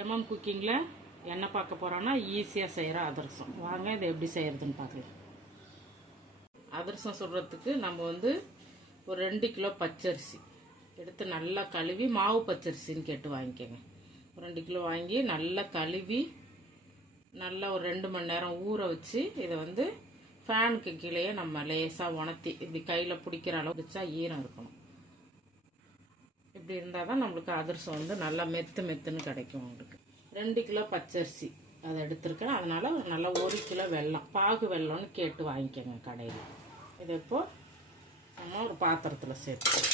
MM குக்கிங்கில் என்ன பார்க்க போகிறோன்னா ஈஸியாக செய்கிற அதிரசம். வாங்க இதை எப்படி செய்கிறதுன்னு பார்க்கலாம். அதிரசம் சுடுறதுக்கு நம்ம வந்து ஒரு ரெண்டு கிலோ பச்சரிசி எடுத்து நல்லா கழுவி மாவு பச்சரிசின்னு கேட்டு வாங்கிக்கோங்க. ஒரு ரெண்டு கிலோ வாங்கி நல்லா கழுவி நல்லா ஒரு ரெண்டு மணி நேரம் ஊற வச்சு இதை வந்து ஃபேனுக்கு கீழேயே நம்ம லேசாக உணர்த்தி இப்படி கையில் பிடிக்கிற அளவு வச்சா ஈரம் இருக்கணும். இப்படி இருந்தால் தான் நம்மளுக்கு அதிரசம் வந்து நல்லா மெத்து மெத்துன்னு கிடைக்கும் உங்களுக்கு. ரெண்டு கிலோ பச்சரிசி அதை எடுத்திருக்கேன். அதனால் நல்லா ஒரு கிலோ வெல்லம் பாகு வெல்லம்னு கேட்டு வாங்கிக்கோங்க கடையில். இது இப்போ நம்ம ஒரு பாத்திரத்தில் சேர்த்து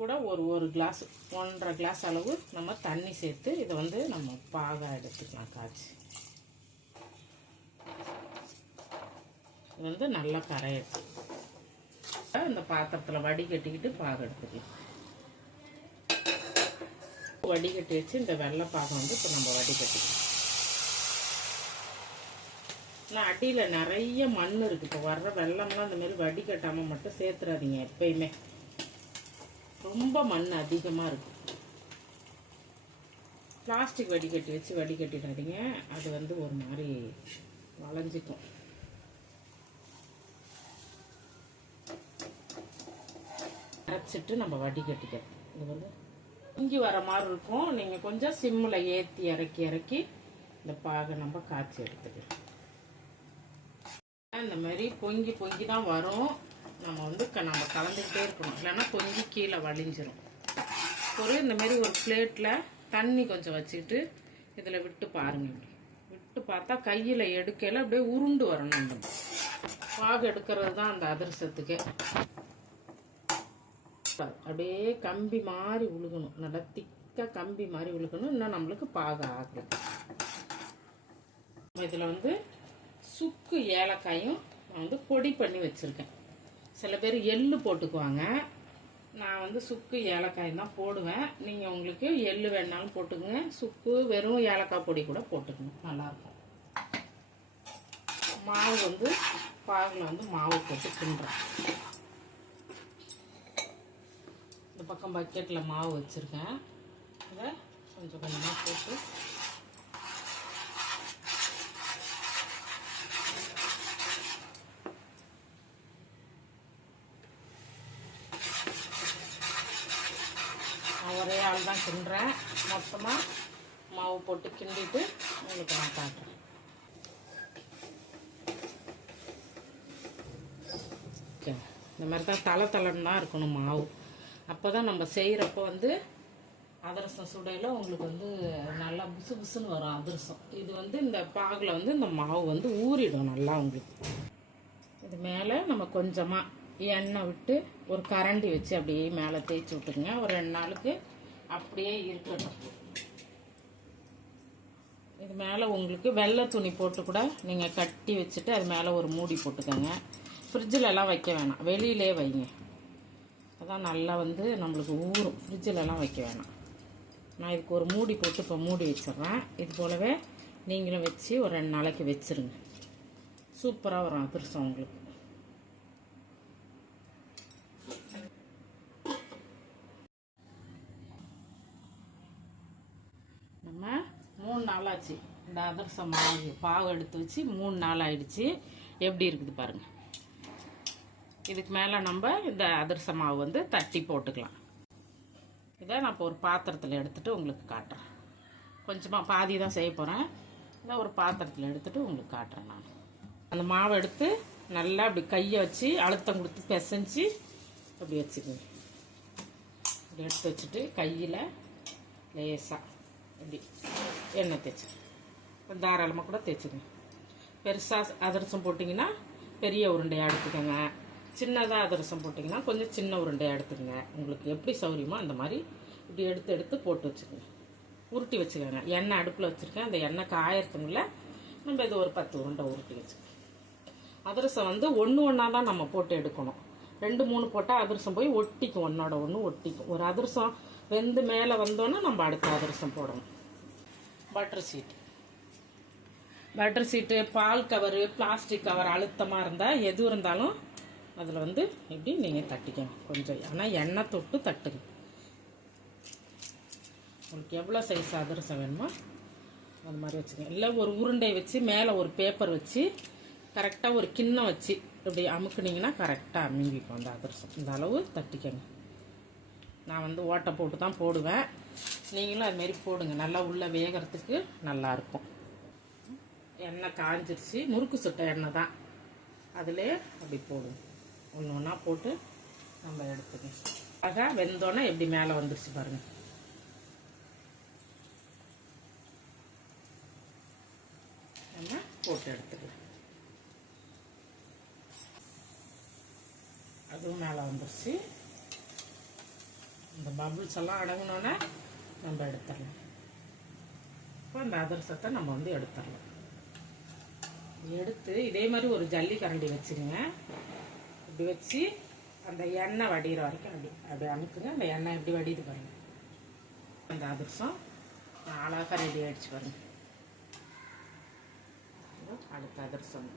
கூட ஒரு ஒரு கிளாஸ் ஒன்றரை கிளாஸ் அளவு நம்ம தண்ணி சேர்த்து இதை வந்து நம்ம பாகாக எடுத்துக்கலாம் காய்ச்சி. இது வந்து நல்லா கரையட்டும். இந்த பாத்திரத்தில் வடிகட்டிக்கிட்டு பாகு எடுத்துக்கலாம். வடிகட்டி வச்சு இந்த வெள்ளை பாகம் வந்து இப்போ நம்ம வடிகட்டிக்கலாம். ஆனால் அடியில் நிறைய மண் இருக்குது இப்போ வர்ற வெள்ளம்லாம் இந்தமாரி வடிகட்டாமல் மட்டும் சேர்த்துறாதீங்க எப்பயுமே. ரொம்ப மண் அதிகமாக இருக்குது பிளாஸ்டிக் வடிகட்டி வச்சு வடிகட்டிடாதீங்க. அது வந்து ஒரு மாதிரி வளைஞ்சிக்கும். அரைச்சிட்டு நம்ம வடிகட்டிக்கணும் இது வந்து இங்கி வர மாதிரி இருக்கும். நீங்கள் கொஞ்சம் சிம்மில் ஏற்றி இறக்கி இறக்கி இந்த பாகை நம்ம காய்ச்சி எடுத்துக்கலாம். இந்த மாதிரி பொங்கி பொங்கி தான் வரும். நம்ம வந்து க- நம்ம கலந்துக்கிட்டே இருக்கணும். இல்லைன்னா பொங்கி கீழே வலிஞ்சிரும். ஒரு இந்த மாதிரி ஒரு பிளேட்டில் தண்ணி கொஞ்சம் வச்சுக்கிட்டு இதில் விட்டு பாருங்க. விட்டு பார்த்தா கையில் எடுக்கையில் அப்படியே உருண்டு வரணும் நம்ம. பாகு எடுக்கிறது தான் அந்த அதிர்சத்துக்கு. அப்படியே கம்பி மாதிரி உழுகணும். நல்லா திக்காக கம்பி மாதிரி உழுகணும். இன்னும் நம்மளுக்கு பாக ஆகும் இதில் வந்து சுக்கு ஏலக்காயும் நான் வந்து பொடி பண்ணி வச்சுருக்கேன். சில பேர் எள்ளு போட்டுக்குவாங்க. நான் வந்து சுக்கு ஏலக்காய் தான் போடுவேன். நீங்கள் உங்களுக்கு எள்ளு வேணாலும் போட்டுக்கோங்க. சுக்கு வெறும் ஏலக்காய் பொடி கூட போட்டுக்கணும் நல்லாயிருக்கும். மாவு வந்து பாகில் வந்து மாவு போட்டு தின்றேன் இந்த பக்கம் பக்கெட்டில் மாவு வச்சுருக்கேன். இதை கொஞ்சம் கொஞ்சமாக போட்டு. நான் ஒரே ஆள் தான் கிண்டுறேன். மொத்தமாக மாவு போட்டு கிண்டிட்டு உங்களுக்கு நான் காட்டுறேன். இந்த மாதிரி தான் தலை தலைன்னு தான் இருக்கணும் மாவு. அப்போ தான் நம்ம செய்கிறப்போ வந்து அதிரசம் சுடையில் உங்களுக்கு வந்து நல்லா புசு புசுன்னு வரும் அதிரசம். இது வந்து இந்த பாகில் வந்து இந்த மாவு வந்து ஊறிடும் நல்லா உங்களுக்கு. இது மேலே நம்ம கொஞ்சமாக எண்ணெய் விட்டு ஒரு கரண்டி வச்சு அப்படியே மேலே தேய்ச்சி விட்டுங்க ஒரு ரெண்டு நாளுக்கு அப்படியே இருக்கட்டும். இது மேலே உங்களுக்கு வெள்ளை துணி போட்டு கூட நீங்கள் கட்டி வச்சுட்டு அது மேலே ஒரு மூடி போட்டுக்கோங்க. ஃப்ரிட்ஜில் எல்லாம் வைக்க வேணாம். வெளியிலே வைங்க. அதுதான் நல்லா வந்து நம்மளுக்கு ஊறும். ஃப்ரிட்ஜிலலாம் வைக்க வேணாம். நான் இதுக்கு ஒரு மூடி போட்டு இப்போ மூடி வச்சிடுறேன். இது போலவே நீங்களும் வச்சு ஒரு ரெண்டு நாளைக்கு வச்சிருங்க. சூப்பராக வரும் அதிரசம் உங்களுக்கு. நம்ம மூணு நாள் ஆச்சு இந்த அதிரசம் மாவு பாவு எடுத்து வச்சு மூணு நாள் ஆயிடுச்சு. எப்படி இருக்குது பாருங்கள் இதுக்கு மேலே நம்ம இந்த அதிரச மாவு வந்து தட்டி போட்டுக்கலாம். இதை நான் இப்போ ஒரு பாத்திரத்தில் எடுத்துகிட்டு உங்களுக்கு காட்டுறேன். கொஞ்சமாக பாதி தான் செய்ய போகிறேன் இதை ஒரு பாத்திரத்தில் எடுத்துகிட்டு உங்களுக்கு காட்டுறேன் நான். அந்த மாவை எடுத்து நல்லா அப்படி கையை வச்சு அழுத்தம் கொடுத்து பிசைஞ்சு அப்படி வச்சுக்கோங்க. இப்படி எடுத்து வச்சுட்டு கையில் லேசாக இப்படி எண்ணெய் தேய்ச்சி. தாராளமாக கூட தேய்ச்சிக்கங்க. பெருசாக அதிரசம் போட்டிங்கன்னா பெரிய உருண்டையாக எடுத்துக்கோங்க. சின்னதாக அதிரசம் போட்டிங்கன்னா கொஞ்சம் சின்ன உருண்டையாக எடுத்துக்கங்க. உங்களுக்கு எப்படி சௌரியமோ அந்த மாதிரி இப்படி எடுத்து எடுத்து போட்டு வச்சுக்கோங்க. உருட்டி வச்சுக்கோங்க. எண்ணெய் அடுப்பில் வச்சுருக்கேன். அந்த எண்ணெய் காயறதுக்குள்ள நம்ம இது ஒரு பத்து உருண்டை உருட்டி வச்சுக்கோங்க. அதிரசம் வந்து ஒன்று ஒன்றா தான் நம்ம போட்டு எடுக்கணும். ரெண்டு மூணு போட்டால் அதிரசம் போய் ஒட்டிக்கும். ஒன்றோட ஒன்று ஒட்டிக்கும். ஒரு அதிரசம் வெந்து மேலே வந்தோன்னே நம்ம அடுத்த அதிரசம் போடணும். பட்டர் சீட் பட்டர் சீட்டு பால் கவரு பிளாஸ்டிக் கவர் அழுத்தமாக இருந்தால் எது இருந்தாலும் அதில் வந்து இப்படி நீங்கள் தட்டிக்கணும் கொஞ்சம் ஆனால் எண்ணெய் தொட்டு தட்டுங்க. உங்களுக்கு எவ்வளோ சைஸ் அதிரசம் வேணுமோ அது மாதிரி வச்சுக்கோங்க. இல்லை ஒரு உருண்டை வச்சு மேலே ஒரு பேப்பர் வச்சு கரெக்டாக ஒரு கிண்ணம் வச்சு இப்படி அமுக்குனீங்கன்னா கரெக்டாக அமுங்கிக்கும் அந்த அதிரசம். இந்த அளவு தட்டிக்கங்க. நான் வந்து ஓட்டை போட்டு தான் போடுவேன். நீங்களும் அதுமாரி போடுங்க. நல்லா உள்ளே வேகிறதுக்கு நல்லாயிருக்கும் எண்ணெய் காஞ்சிருச்சு. முறுக்கு சுட்ட எண்ணெய் தான். அதிலே அப்படி போடுங்க. ஒன்று ஒன்றா போட்டு நம்ம எடுத்துக்கணும் அழகா வெந்தோன்னே எப்படி மேலே வந்துருச்சு பாருங்கள் நம்ம போட்டு எடுத்துக்கலாம். அதுவும் மேலே வந்துருச்சு. இந்த பபுள்ஸ் எல்லாம் அடங்கினோன்னே நம்ம எடுத்துடலாம் இப்போ அந்த அதிரசத்தை நம்ம வந்து எடுத்துடலாம். எடுத்து இதே மாதிரி ஒரு ஜல்லி கரண்டி வச்சுக்கோங்க இப்படி வச்சு அந்த எண்ணெய் வடிகிற வரைக்கும் அப்படி அப்படி அமுக்குங்க. அந்த எண்ணெய் எப்படி வடியுது பாருங்க. அந்த அதிரசம் அழகாக ரெடி ஆகிடுச்சு பாருங்க. அடுத்த அதிரசம்.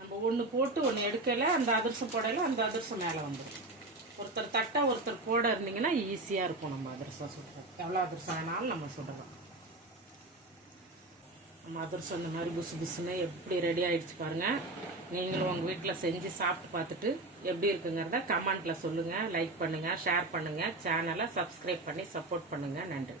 நம்ம ஒன்று போட்டு ஒன்று எடுக்கலை அந்த அதிரசம் போடையில் அந்த அதிரசம் மேலே வந்துடும் ஒருத்தர் தட்டா ஒருத்தர் போட இருந்தீங்கன்னா ஈஸியாக இருக்கும் நம்ம அதிரசம் சுடுறது எவ்வளோ அதிரசம் வேணாலும் நம்ம சுடலாம். மதுரை சொன்ன மாதிரி புசு புசுன்னு எப்படி ரெடி ஆயிடுச்சு பாருங்க. நீங்களும் உங்கள் வீட்டில் செஞ்சு சாப்பிட்டு பார்த்துட்டு எப்படி இருக்குங்கிறத கமெண்ட்டில் சொல்லுங்கள் லைக் பண்ணுங்கள் ஷேர் பண்ணுங்கள் சேனலை சப்ஸ்கிரைப் பண்ணி சப்போர்ட் பண்ணுங்கள் நன்றி.